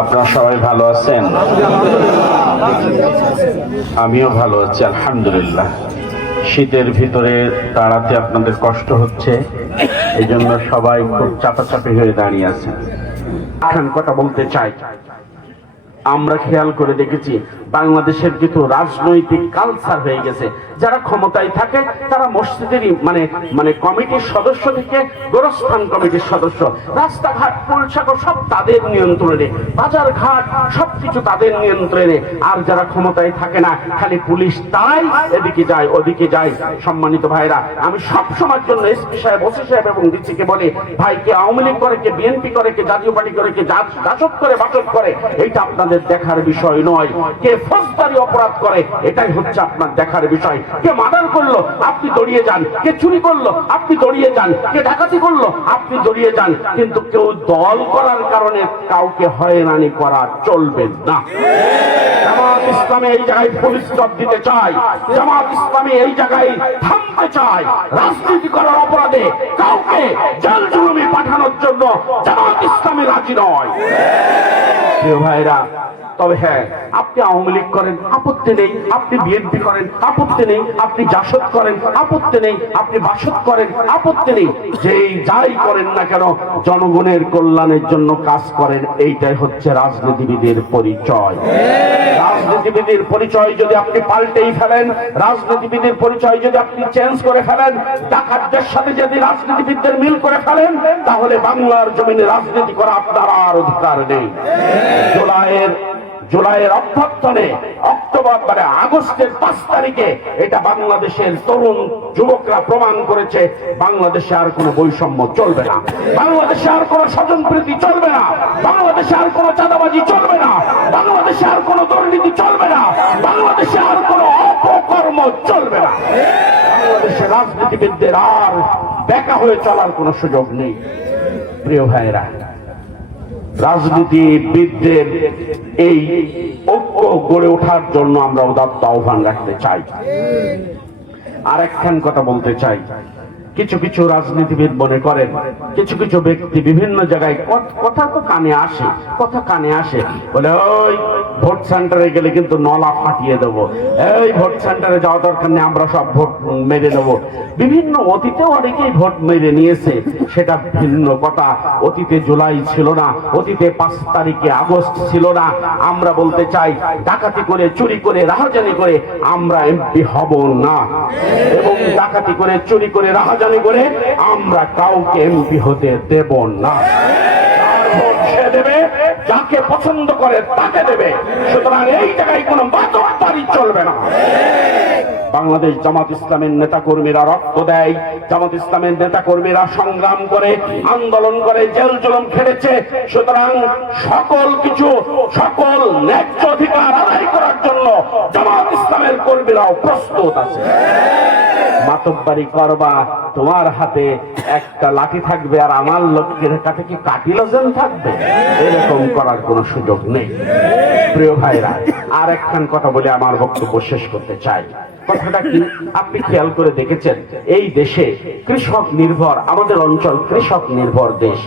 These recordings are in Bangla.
আপনারা সবাই ভালো আছেন? আমিও ভালো আছি, আলহামদুলিল্লাহ। শীতের ভিতরে দাঁড়াতে আপনাদের কষ্ট হচ্ছে এই জন্য সবাই খুব চাপাচাপি হয়ে দাঁড়িয়ে আছেন। এখন কথা বলতে চাই। আমরা খেয়াল করে দেখেছি, বাংলাদেশের কিন্তু রাজনৈতিক কালচার হয়ে গেছে। যারা ক্ষমতায় থাকে, তারা মসজিদেরই মানে মানে কমিটির সদস্য থেকে গোরস্থান কমিটির সদস্য। রাস্তাঘাট, পুলসাগর সব তাদের নিয়ন্ত্রণে। বাজার ঘাট সবকিছু তাদের নিয়ন্ত্রণে। আর যারা ক্ষমতায় থাকে না, খালি পুলিশ তারাই এদিকে যায়, ওদিকে যায়। সম্মানিত ভাইরা আমি সব সময়ের জন্য এসপি সাহেব ওসি সাহেব এবং ডিসিকে বলি, ভাই, কে আওয়ামী লীগ করে, কে বিএনপি করে, কে জাতীয় পার্টি করে, কে জাসদ করে, বাসদ করে, এইটা আপনাদের দেখার বিষয় নয়। কে ফৌজদারি অপরাধ করে, এটাই হচ্ছে আপনার দেখার বিষয়। কে মার্ডার করল, আপনি দড়িয়ে যান। কে চুরি করল, আপনি দড়িয়ে যান। কে ডাকাতি করল, আপনি দড়িয়ে যান। কিন্তু কেউ দল করার কারণে কাউকে হয়রানি করা চলবে না। জামাত ইসলামে এই জায়গায় পুলিশ দিতে চাই জামাত ইসলামে এই জায়গায় থামতে চাই রাজনীতি করার অপরাধে কাউকে জেল জুলুমে পাঠানোর জন্য জামাত ইসলামে রাজি নয়। ভাইরা তবে হ্যাঁ আপনি আওয়ামী লীগ করেন, আপত্তি নেই, আপনি বিএনপি করেন, আপত্তি নেই, আপনি জাসদ করেন, আপত্তি নেই, আপনি বাসদ করেন, আপত্তি নেই। যেই যাই করেন না কেন, জনগণের কল্যাণের জন্য কাজ করেন, এইটাই হচ্ছে রাজনীতিবিদের পরিচয়। রাজনীতিবিদের পরিচয় যদি আপনি পাল্টেই ফেলেন, রাজনীতিবিদের পরিচয় যদি আপনি চেঞ্জ করে ফেলেন, ডাকাতদের সাথে যদি রাজনীতিবিদদের মিল করে ফেলেন, তাহলে বাংলার জমিনে রাজনীতি করা আপনার আর অধিকার নেই। জুলাইয়ের জুলাইয়ের অভ্যর্থনে অক্টোবর মানে আগস্টের পাঁচ তারিখে এটা বাংলাদেশের তরুণ যুবকরা প্রমাণ করেছে, বাংলাদেশে আর কোনো বৈষম্য চলবে না। বাংলাদেশে আর কোনো স্বজন প্রীতি চলবে না। বাংলাদেশে আর কোনো চাঁদাবাজি চলবে না। বাংলাদেশে আর কোনো দুর্নীতি চলবে না। বাংলাদেশে আর কোনো অপকর্ম চলবে না। বাংলাদেশের রাজনীতিবিদদের আর বেকা হয়ে চলার কোনো সুযোগ নেই। প্রিয় ভাইরা রাজনীতিবিদদের এই ঐক্য গড়ে ওঠার জন্য আমরা উদাত্ত আহ্বান রাখতে চাই। আর একখান কথা বলতে চাই। কিছু কিছু রাজনীতিবিদ মনে করেন, কিছু কিছু ব্যক্তি বিভিন্ন জায়গায় কথা তো কানে আসে, কথা কানে আসে। বলে, ওই ভোট সেন্টারে গেলে কিন্তু নলা ফাটিয়ে দেবো। এই ভোট সেন্টারে যাওয়া দরকার নেই, আমরা সব ভোট মেরে দেবো। বিভিন্ন অতীতে অনেকেই ভোট মেরে নিয়েছে, সেটা ভিন্ন কথা। অতীতে জুলাই ছিল না, অতীতে পাঁচ তারিখে আগস্ট ছিল না। আমরা বলতে চাই, ডাকাতি করে, চুরি করে, রাহাজানি করে আমরা এমপি হব না। এবং ডাকাতি করে, চুরি করে, রাহাজানি করে আমরা কাউকে এমপি হতে দেব না। যাকে পছন্দ করে তাকে দেবে। সুতরাং এই জায়গায় চলবে না। বাংলাদেশ জামাত ইসলামের নেতা কর্মীরা রক্ত দেয়। জামাত ইসলামের নেতা কর্মীরা সংগ্রাম করে, আন্দোলন করে, জেল জুলুম খেটেছে। সুতরাং সকল কিছু, সকল ন্যায্য অধিকার আদায় করার জন্য জামাত ইসলামের কর্মীরাও প্রস্তুত আছে। মাতব্বারি করবা, তোমার হাতে একটা লাঠি থাকবে আর আমার লোকের কাছে কি কাটিলজন থাকবে? এরকম করার কোনো সুযোগ নেই। প্রিয় ভাইরা আর একখান কথা বলে আমার বক্তব্য শেষ করতে চাই। কথাটা কি? আপনি খেয়াল করে দেখেছেন? এই দেশে কৃষক নির্ভর, আমাদের অঞ্চল কৃষক নির্ভর দেশ।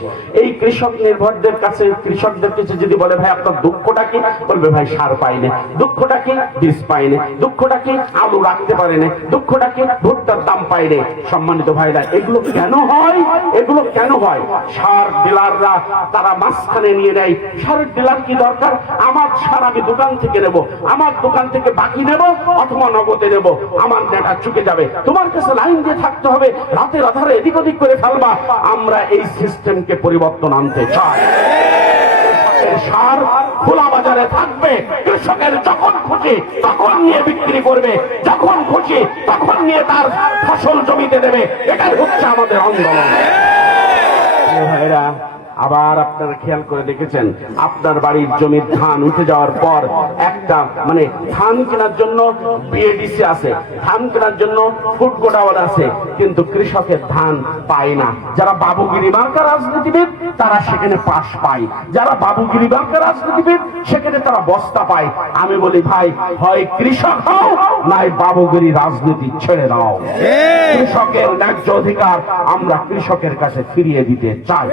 এই কৃষক নির্ভরদের কাছে কৃষকদের কাছে যদি বলে, ভাই, আপনার দুঃখটা কি? বলবে, ভাই, সার পাইনি দুঃখটা কি? বীজ পাইনি দুঃখটা কি? আলু রাখতে পারেনি দুঃখটা কি? ভুট্টার দাম পাইনি সম্মানিত ভাইরা, এগুলো কেন হয়? এগুলো কেন হয়? সার ডিলাররা তারা মাঝখানে নিয়ে নেয়। সারের ডিলার কি দরকার? আমার সার আমি দোকান থেকে নেব। আমার দোকান থেকে বাকি নেব অথবা নগদে নেব? আমার নেটা চুকে যাবে। তোমার কাছে লাইন দিয়ে থাকতে হবে, রাতের আধারে এদিক ওদিক করে ফেলবা। আমরা এই সিস্টেমকে পরিবর্তন আনতে চাই। সার খোলা বাজারে থাকবে, কৃষকের যখন খুশি তখন নিয়ে বিক্রি করবে, যখন খুশি তখন নিয়ে তার ফসল জমিতে দেবে। এটাই হচ্ছে আমাদের আন্দোলন। ভাইরা আবার আপনারা খেয়াল করে দেখেছেন আপনার বাড়ির জমির ধান উঠে যাওয়ার পর একটা মানে ধান কেনার জন্য বিএডিসি আছে ধান কেনার জন্য ফুড গোডাউন আছে কিন্তু কৃষকের ধান পায় না। যারা বাবুগিরি মার্কা রাজনীতিবিদ তারা সেখানে পাশ পায়। যারা বাবুগিরি মার্কা রাজনীতিবিদ সেখানে তারা বস্তা পায়। আমি বলি ভাই হয় কৃষক হও নাই বাবুগিরি রাজনীতি ছেড়ে দাও। কৃষকের ন্যায্য অধিকার আমরা কৃষকের কাছে ফিরিয়ে দিতে চাই।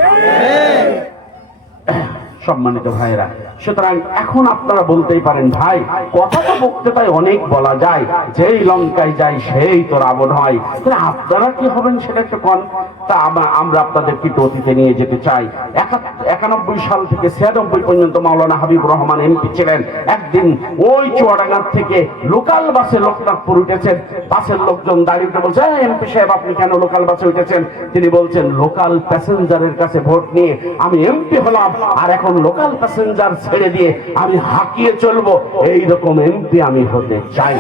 ঠিক সম্মানিত ভাইয়েরা, সুতরাং এখন আপনারা বলতেই পারেন, ভাই কথা তো বক্তৃতায় অনেক বলা যায়, যেই লঙ্কায় যায় সেই তো রাবণ হয়। তাহলে আপনারা কি হবেন সেটা একটু কন? তা আমরা- আপনাদের কি অতীতে নিয়ে যেতে চাই। একা- একানব্বই সাল থেকে ছিয়ানব্বই পর্যন্ত মাওলানা হাবিবুর রহমান এমপি ছিলেন। একদিন ওই চুয়াডাঙ্গার থেকে লোকাল বাসে লোকনাথপুর উঠেছেন। বাসের লোকজন দাঁড়িয়ে বলছে এমপি সাহেব, আপনি কেন লোকাল বাসে উঠেছেন? তিনি বলছেন, লোকাল প্যাসেঞ্জারের কাছে ভোট নিয়ে আমি এমপি হলাম, আর এখন লোকাল প্যাসেঞ্জার ছেড়ে দিয়ে আমি হাঁকিয়ে চলবো। এইরকম এমপি আমি হতে চাই।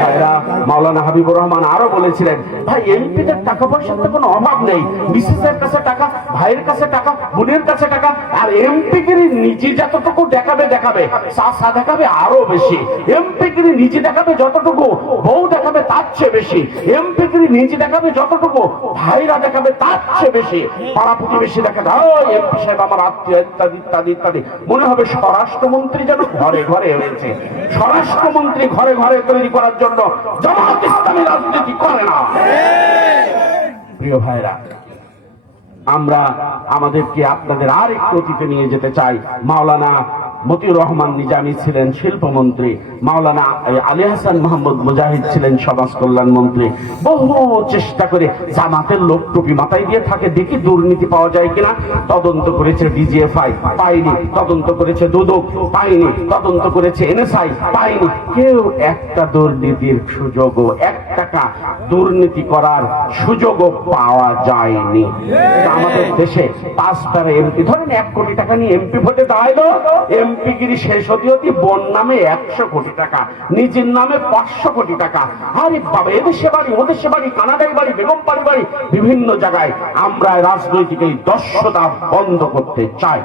ভাইরা মাওলানা হাবিবুর রহমান আরও বলেছিলেন, ভাই, এমপিদের টাকা পয়সার তো কোনো অভাব নেই। মিসেসের কাছে টাকা, ভাইয়ের কাছে টাকা, বোনের কাছে টাকা, আর এমপি গিরি নিজে যতটুকু দেখাবে দেখাবে, চাষা দেখাবে আরও বেশি। এমপি গিরি নিজে দেখাবে যতটুকু, বউ দেখাবে তার চেয়ে বেশি। এমপি গিরি নিজে দেখাবে যতটুকু, ভাইরা দেখাবে তার চেয়ে বেশি। পাড়া প্রতিবেশী দেখাবে ও এমপি সাহেব আমার আত্মীয়, ইত্যাদি ইত্যাদি ইত্যাদি। মনে হবে স্বরাষ্ট্রমন্ত্রী যেন ঘরে ঘরে হয়েছে স্বরাষ্ট্রমন্ত্রী ঘরে ঘরে তৈরি করার জন্য রাজনীতি করে না। প্রিয় ভাইরা আমরা আমাদেরকে আপনাদের আরেক প্রতীতে নিয়ে যেতে চাই। মাওলানা মতিউর রহমান নিজামী ছিলেন শিল্পমন্ত্রী, মাওলানা আলী হাসান মোহাম্মদ মুজাহিদ ছিলেন সমাজ কল্যাণ মন্ত্রী। বহু চেষ্টা করে জামাতের লোক টুপি মাথায় দিয়ে থাকে, দেখি দুর্নীতি পাওয়া যায় কিনা। তদন্ত করেছে ডিজিএফআই, পাইনি। তদন্ত করেছে দুদক, পাইনি। তদন্ত করেছে এনএসআই, পাইনি। কেউ একটা দুর্নীতির সুযোগও, এক টাকা দুর্নীতি করার সুযোগও পাওয়া যায়নি। আমাদের দেশে পাঁচবার এমপি, ধরেন এক কোটি টাকা নিয়ে এমপি ভোটে দাঁড়াইলো, এমপি গিরি শেষ হতে হতে বন নামে একশো কোটি টাকা, নিজের নামে পাঁচশো কোটি টাকা। আরে বাবা, এদেশে বাড়ি, ওদেশে বাড়ি, কানাডায় বাড়ি, বেগম বাড়ি বাড়ি, বিভিন্ন জায়গায় আমরা রাজনৈতিক এই দস্যতা বন্ধ করতে চাই।